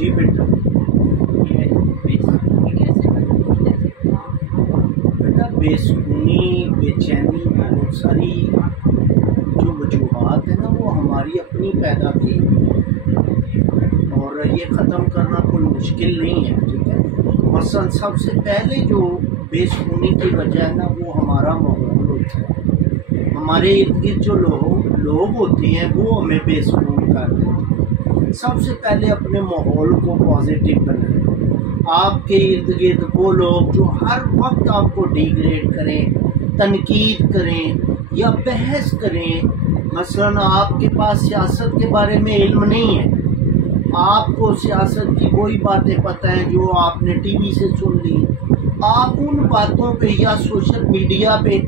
جی بیٹا بیٹا بے سکونی بے چینی بہت ساری جو وجوہات ہیں نا وہ ہماری اپنی پیدا کی اور یہ ختم کرنا کوئی مشکل نہیں ہے، ٹھیک ہے۔ مثلا سب سے پہلے جو بے سکونی کی وجہ ہے نا وہ ہمارا ماحول ہوتا ہے۔ ہمارے ارد گرد جو لوگ ہوتے ہیں وہ ہمیں بے سکون کر دیتے ہیں۔ سب سے پہلے اپنے ماحول کو پازیٹیو بنائیں۔ آپ کے ارد گرد وہ لوگ جو ہر وقت آپ کو ڈیگریڈ کریں، تنقید کریں یا بحث کریں، مثلا آپ کے پاس سیاست کے بارے میں علم نہیں ہے، آپ کو سیاست کی وہی باتیں پتہ ہیں جو آپ نے ٹی وی سے سن لی، آپ ان باتوں پہ یا سوشل میڈیا پہ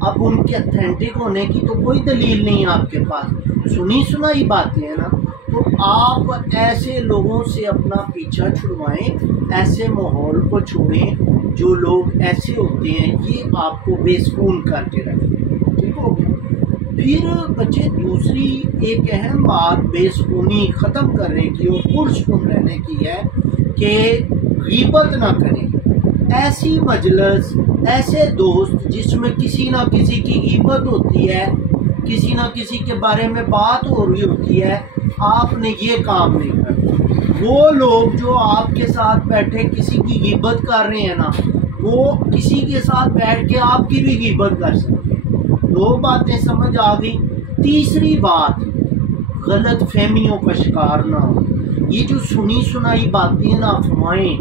اب ان کے اتھینٹک ہونے کی تو کوئی دلیل نہیں ہے آپ کے پاس، سنی سنائی باتیں ہیں نا، تو آپ ایسے لوگوں سے اپنا پیچھا چھڑوائیں، ایسے ماحول کو چھوڑیں جو لوگ ایسے ہوتے ہیں، یہ آپ کو بے سکون کر کے رکھیں، ٹھیک ہو گیا۔ پھر بچے دوسری ایک اہم بات بے سکونی ختم کرنے کی اور پرسکون رہنے کی ہے کہ غیبت نہ کریں۔ ایسی مجلس، ایسے دوست جس میں کسی نہ کسی کی غیبت ہوتی ہے، کسی نہ کسی کے بارے میں بات ہو رہی ہوتی ہے، آپ نے یہ کام نہیں کرنا۔ وہ لوگ جو آپ کے ساتھ بیٹھے کسی کی غیبت کر رہے ہیں نا، وہ کسی کے ساتھ بیٹھ کے آپ کی بھی غیبت کر سکتے ہیں۔ دو باتیں سمجھ آ گئی۔ تیسری بات، غلط فہمیوں کا شکار نہ ہو۔ یہ جو سنی سنائی باتیں نا افواہیں،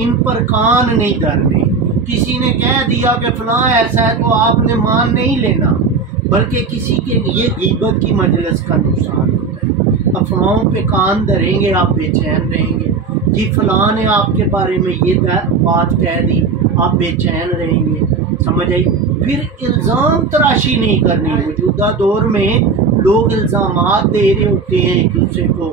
ان پر کان نہیں دھرنے۔ کسی نے کہہ دیا کہ فلاں ایسا ہے تو آپ نے مان نہیں لینا، بلکہ کسی کے لیے غیبت کی مجلس کا نقصان ہوتا ہے۔ افواہوں پہ کان دھریں گے آپ بے چین رہیں گے، جی فلاں نے آپ کے بارے میں یہ بات کہہ دی، آپ بے چین رہیں گے، سمجھ آئی۔ پھر الزام تراشی نہیں کرنی۔ موجودہ دور میں لوگ الزامات دے رہے ہوتے ہیں ایک دوسرے کو،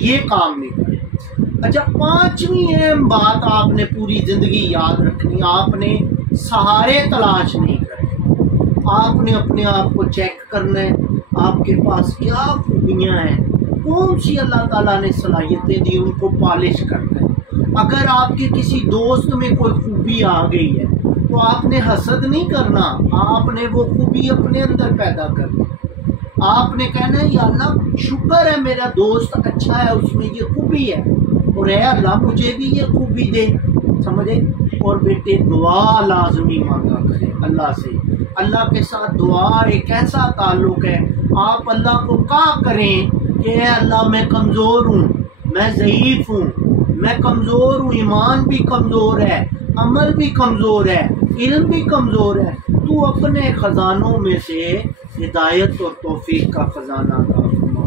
یہ کام نہیں کرنا۔ اچھا، پانچویں اہم بات آپ نے پوری زندگی یاد رکھنی، آپ نے سہارے تلاش نہیں کرنے، آپ نے اپنے آپ کو چیک کرنا ہے، آپ کے پاس کیا خوبیاں ہیں، کون سی اللہ تعالیٰ نے صلاحیتیں دی، ان کو پالش کرنا ہے۔ اگر آپ کے کسی دوست میں کوئی خوبی آ گئی ہے تو آپ نے حسد نہیں کرنا، آپ نے وہ خوبی اپنے اندر پیدا کرنی۔ آپ نے کہنا ہے یا اللہ شکر ہے میرا دوست اچھا ہے، اس میں یہ خوبی ہے، اور اے اللہ مجھے بھی یہ خوبی دے، سمجھے۔ اور بیٹے دعا لازمی مانگا کریں اللہ سے، اللہ کے ساتھ دعا ایک ایسا تعلق ہے، آپ اللہ کو کہا کریں کہ اے اللہ میں کمزور ہوں، میں ضعیف ہوں، میں کمزور ہوں، ایمان بھی کمزور ہے، عمل بھی کمزور ہے، علم بھی کمزور ہے، تو اپنے خزانوں میں سے ہدایت اور توفیق کا خزانہ عطا فرما۔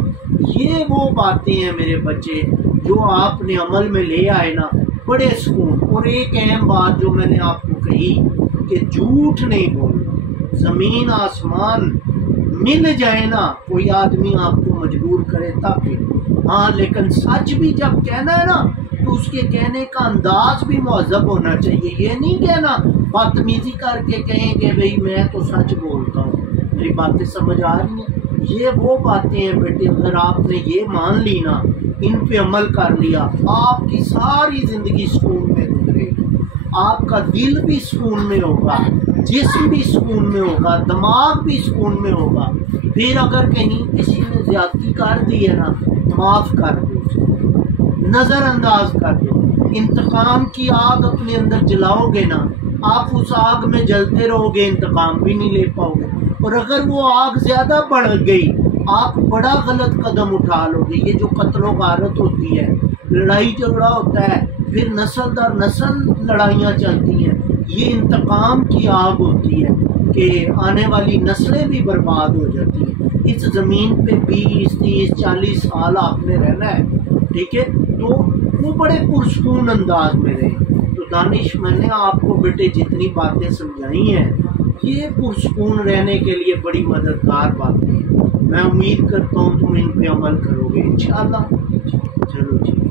یہ وہ باتیں ہیں میرے بچے جو آپ نے عمل میں لے آئے نا، بڑے سکون۔ اور ایک اہم بات جو میں نے آپ کو کہی کہ جھوٹ نہیں بولنا۔ زمین آسمان مل جائے نا، کوئی آدمی آپ کو مجبور کرے تب بھی، ہاں لیکن سچ بھی جب کہنا ہے نا تو اس کے کہنے کا انداز بھی مہذب ہونا چاہیے۔ یہ نہیں کہنا بدتمیزی کر کے کہیں کہ بھئی میں تو سچ بولتا ہوں۔ میری باتیں سمجھ آ رہی ہیں؟ یہ وہ باتیں ہیں بیٹے، اگر آپ نے یہ مان لی نا، ان پہ عمل کر لیا، آپ کی ساری زندگی سکون میں گزرے گی، آپ کا دل بھی سکون میں ہوگا، جسم بھی سکون میں ہوگا، دماغ بھی سکون میں ہوگا۔ پھر اگر کہیں کسی نے زیادتی کر دی ہے نا، معاف کر دو، نظر انداز کر دو۔ انتقام کی آگ اپنے اندر جلاؤ گے نا، آپ اس آگ میں جلتے رہو گے، انتقام بھی نہیں لے پاؤ گے، اور اگر وہ آگ زیادہ بڑھ گئی آپ بڑا غلط قدم اٹھا لو گے۔ یہ جو قتل و غارت ہوتی ہے، لڑائی جھگڑا ہوتا ہے، پھر نسل در نسل لڑائیاں چلتی ہیں، یہ انتقام کی آگ ہوتی ہے کہ آنے والی نسلیں بھی برباد ہو جاتی ہیں۔ اس زمین پہ 20 30 40 سال آپ نے رہنا ہے، ٹھیک ہے، تو وہ بڑے پرسکون انداز میں رہیں۔ تو دانش میں نے آپ کو بیٹے جتنی باتیں سمجھائی ہیں یہ پرسکون رہنے کے لیے بڑی مددگار باتیں ہیں۔ میں امید کرتا ہوں تم ان پہ عمل کرو گے انشاءاللہ۔ چلو جی۔